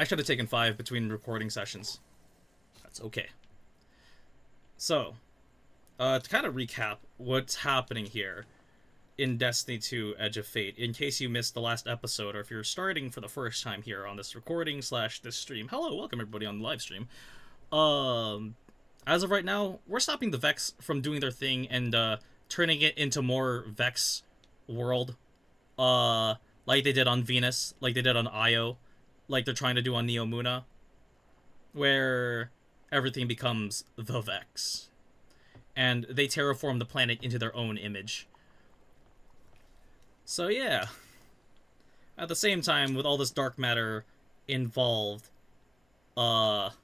I should have taken 5 between recording sessions. That's okay. So, to kind of recap what's happening here in Destiny 2 Edge of Fate, in case you missed the last episode, or if you're starting for the first time here on this recording slash this stream, hello, welcome everybody on the live stream. As of right now, we're stopping the Vex from doing their thing and turning it into more Vex world. Like they did on Venus, like they did on Io, like they're trying to do on Neomuna, where everything becomes the Vex. And they terraform the planet into their own image. So yeah. At the same time, with all this dark matter involved, well,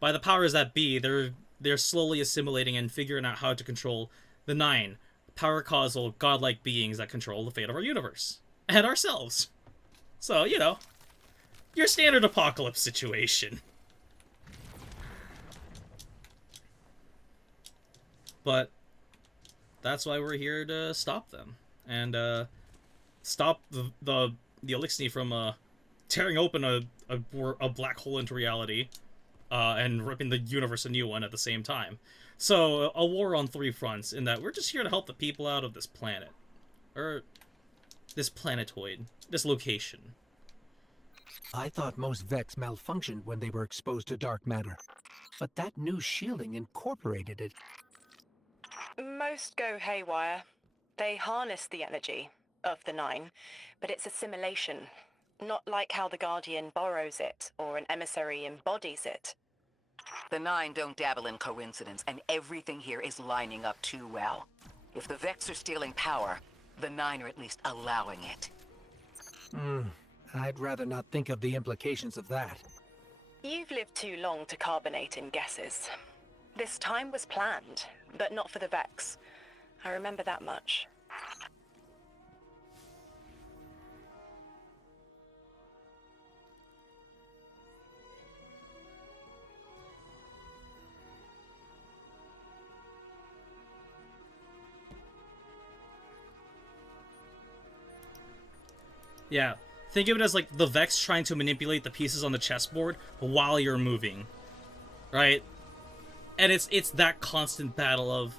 by the powers that be, they're slowly assimilating and figuring out how to control the 9 power causal godlike beings that control the fate of our universe and ourselves. So, you know, your standard apocalypse situation. But that's why we're here to stop them and stop the Elixir from tearing open a black hole into reality and ripping the universe a new one at the same time. So a war on 3 fronts, in that we're just here to help the people out of this planet, or this planetoid, this location. I thought most Vex malfunctioned when they were exposed to dark matter, but that new shielding incorporated it. Most go haywire. They harness the energy of the 9, but it's assimilation, not like how the Guardian borrows it or an emissary embodies it. The 9 don't dabble in coincidence, and everything here is lining up too well. If the Vex are stealing power, the 9 are at least allowing it. I'd rather not think of the implications of that. You've lived too long to carbonate in guesses. This time was planned, but not for the Vex. I remember that much. Yeah, think of it as like the Vex trying to manipulate the pieces on the chessboard while you're moving, right? And it's that constant battle of,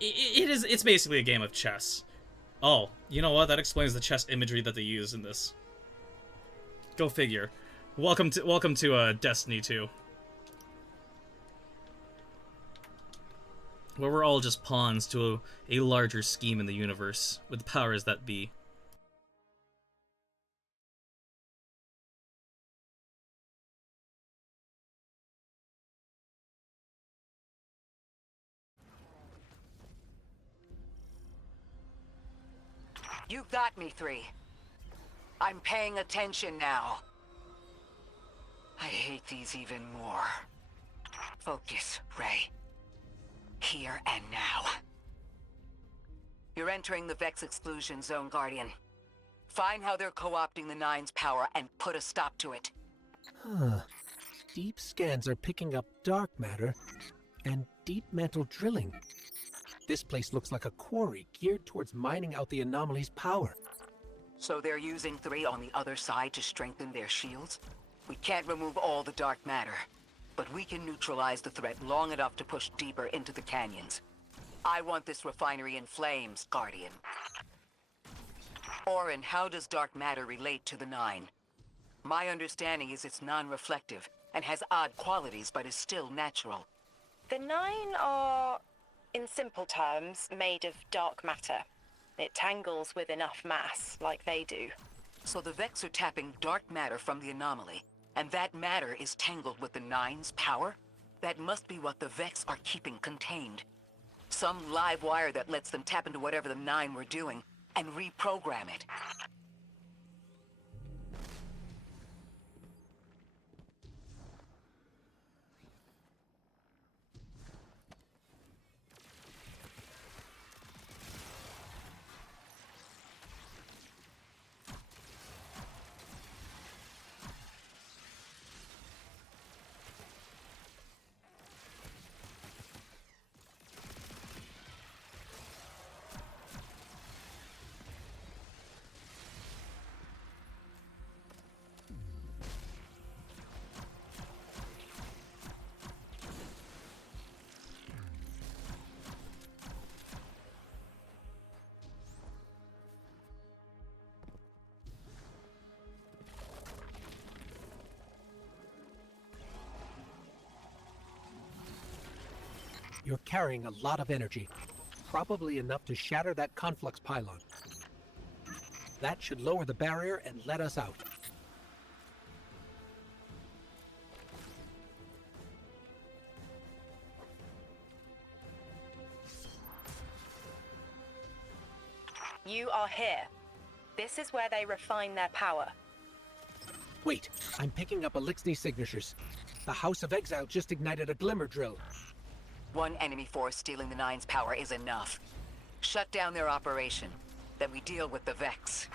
it's basically a game of chess. Oh, you know what? That explains the chess imagery that they use in this. Go figure. Welcome to Destiny 2, where we're all just pawns to a larger scheme in the universe with the powers that be. You got me, 3. I'm paying attention now. I hate these even more. Focus, Ray. Here and now. You're entering the Vex exclusion zone, Guardian. Find how they're co-opting the 9's power and put a stop to it. Deep scans are picking up dark matter and deep mantle drilling. This place looks like a quarry geared towards mining out the anomaly's power. So they're using 3 on the other side to strengthen their shields? We can't remove all the dark matter, but we can neutralize the threat long enough to push deeper into the canyons. I want this refinery in flames, Guardian. Orin, how does dark matter relate to the 9? My understanding is it's non-reflective and has odd qualities, but is still natural. The 9 are, in simple terms, made of dark matter. It tangles with enough mass, like they do. So the Vex are tapping dark matter from the anomaly, and that matter is tangled with the 9's power? That must be what the Vex are keeping contained. Some live wire that lets them tap into whatever the 9 were doing, and reprogram it. You're carrying a lot of energy, probably enough to shatter that conflux pylon. That should lower the barrier and let us out. You are here. This is where they refine their power. Wait, I'm picking up Elixni signatures. The House of Exile just ignited a glimmer drill. One enemy force stealing the Nine's power is enough. Shut down their operation. Then we deal with the Vex.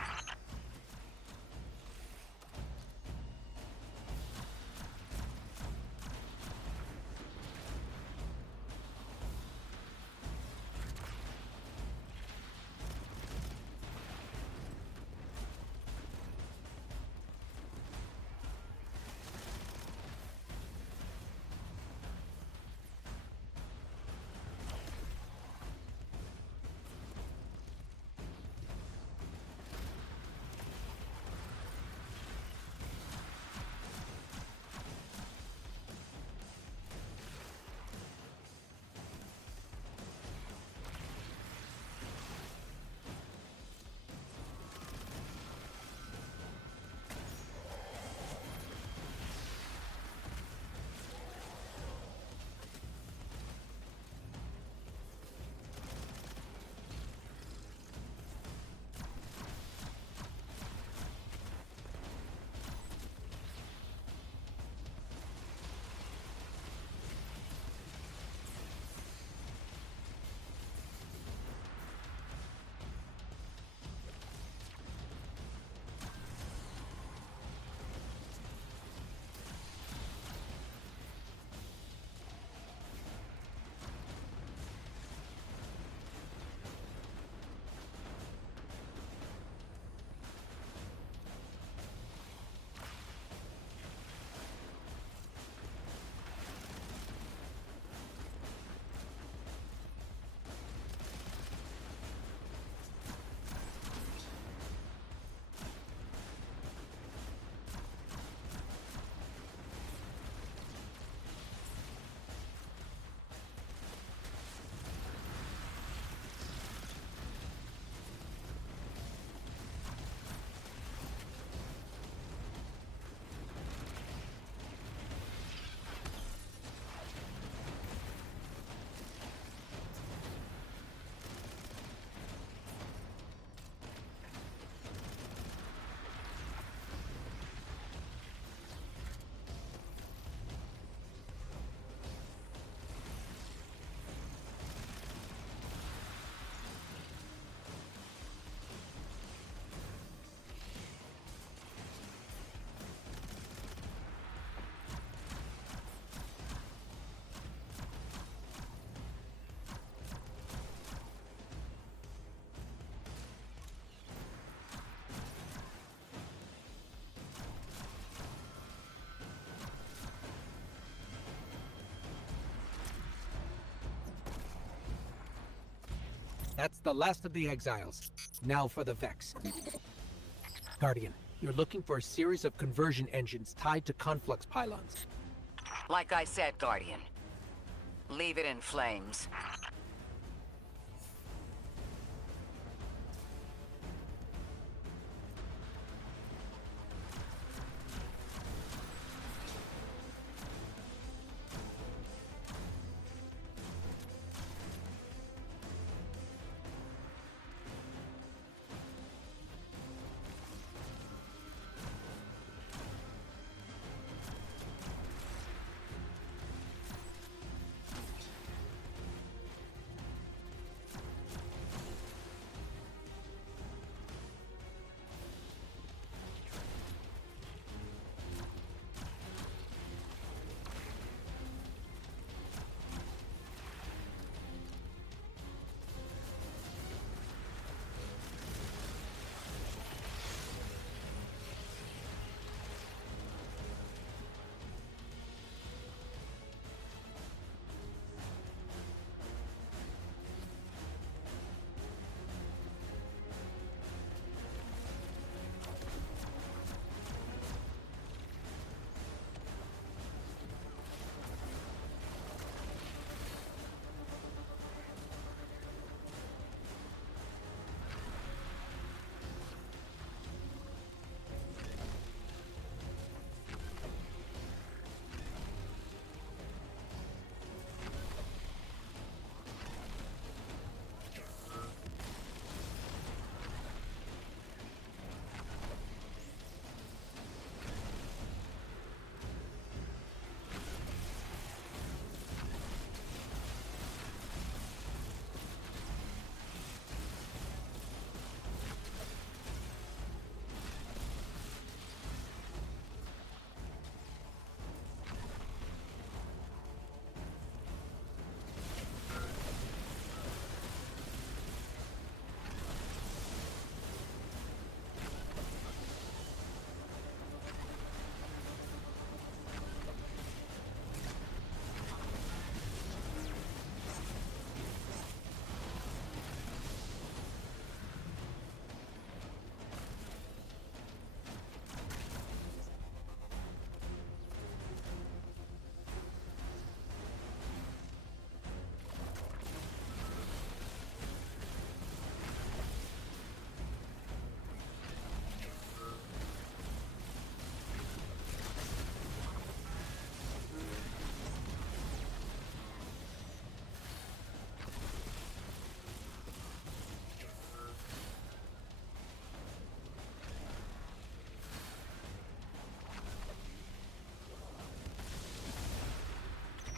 That's the last of the exiles. Now for the Vex. Guardian, you're looking for a series of conversion engines tied to conflux pylons. Like I said, Guardian. Leave it in flames.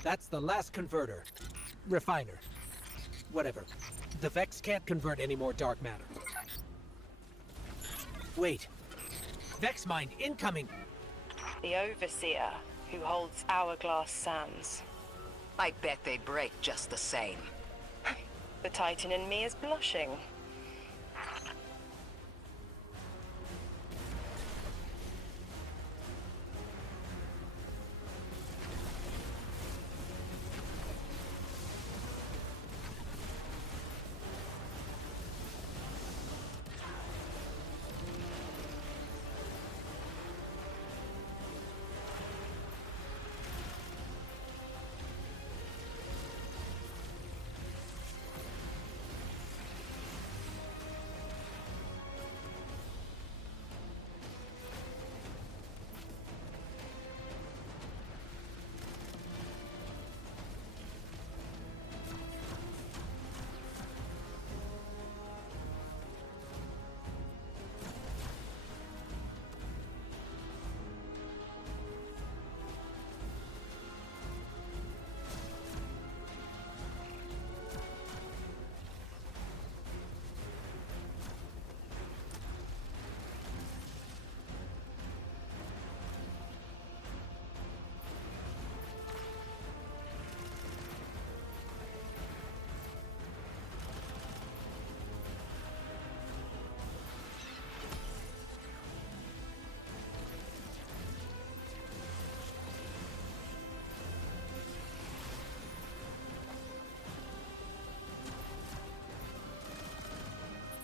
That's the last converter. Refiner. Whatever. The Vex can't convert any more dark matter. Wait. Vex mine incoming! The Overseer, who holds Hourglass Sands. I bet they break just the same. The Titan in me is blushing.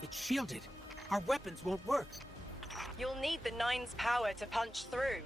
It's shielded. Our weapons won't work. You'll need the Nine's power to punch through.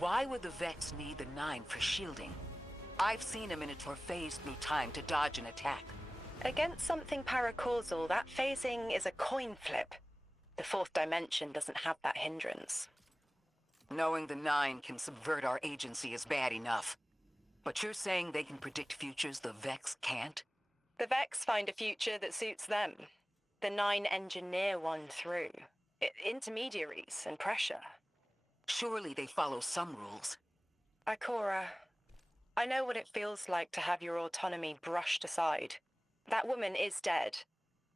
Why would the Vex need the Nine for shielding? I've seen a Minotaur phase through time to dodge an attack. Against something paracausal, that phasing is a coin flip. The fourth dimension doesn't have that hindrance. Knowing the Nine can subvert our agency is bad enough. But you're saying they can predict futures the Vex can't? The Vex find a future that suits them. The Nine engineer one through. Intermediaries and pressure. Surely they follow some rules. Ikora, I know what it feels like to have your autonomy brushed aside. That woman is dead,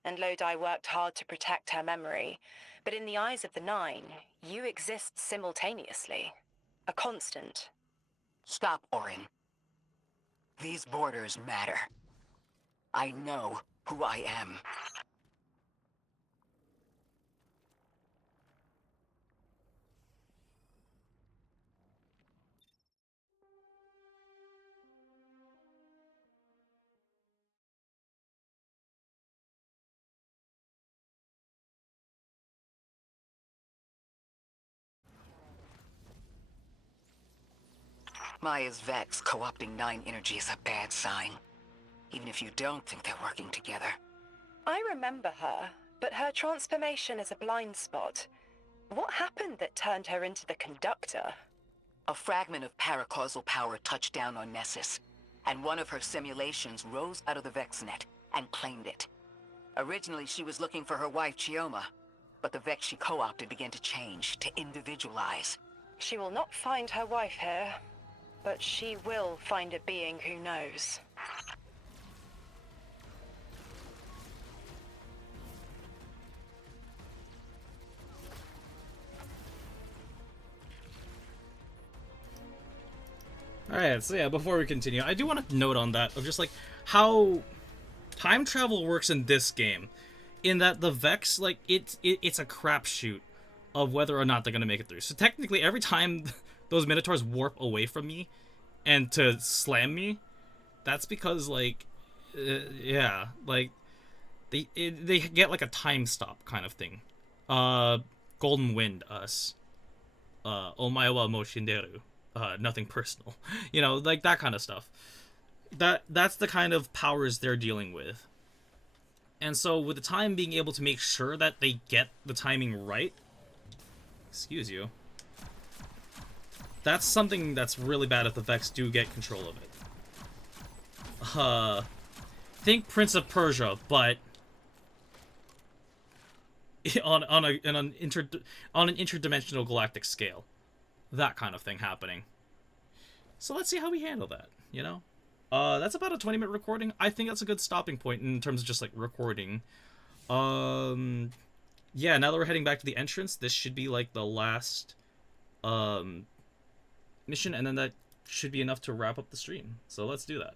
and Lodi worked hard to protect her memory. But in the eyes of the Nine, you exist simultaneously. A constant. Stop, Orin. These borders matter. I know who I am. Maya's Vex co-opting Nine energy is a bad sign. Even if you don't think they're working together. I remember her, but her transformation is a blind spot. What happened that turned her into the conductor? A fragment of paracausal power touched down on Nessus, and one of her simulations rose out of the VexNet and claimed it. Originally, she was looking for her wife, Chioma, but the Vex she co-opted began to change, to individualize. She will not find her wife here, but she will find a being who knows. Alright, so yeah, before we continue, I do want to note on that of just like how time travel works in this game. In that the Vex, like, it's a crapshoot of whether or not they're gonna make it through. So technically, every time those Minotaurs warp away from me and to slam me, that's because, like, yeah, like, they get like a time stop kind of thing. Golden Wind us. Omae wa mo shinderu. Nothing personal. You know, like that kind of stuff. That's the kind of powers they're dealing with. And so with the time being able to make sure that they get the timing right, excuse you, that's something that's really bad if the Vex do get control of it. Think Prince of Persia, but on an interdimensional galactic scale. That kind of thing happening. So let's see how we handle that, you know? That's about a 20-minute recording. I think that's a good stopping point in terms of just, like, recording. Yeah, now that we're heading back to the entrance, this should be, like, the last, mission, and then that should be enough to wrap up the stream. So let's do that.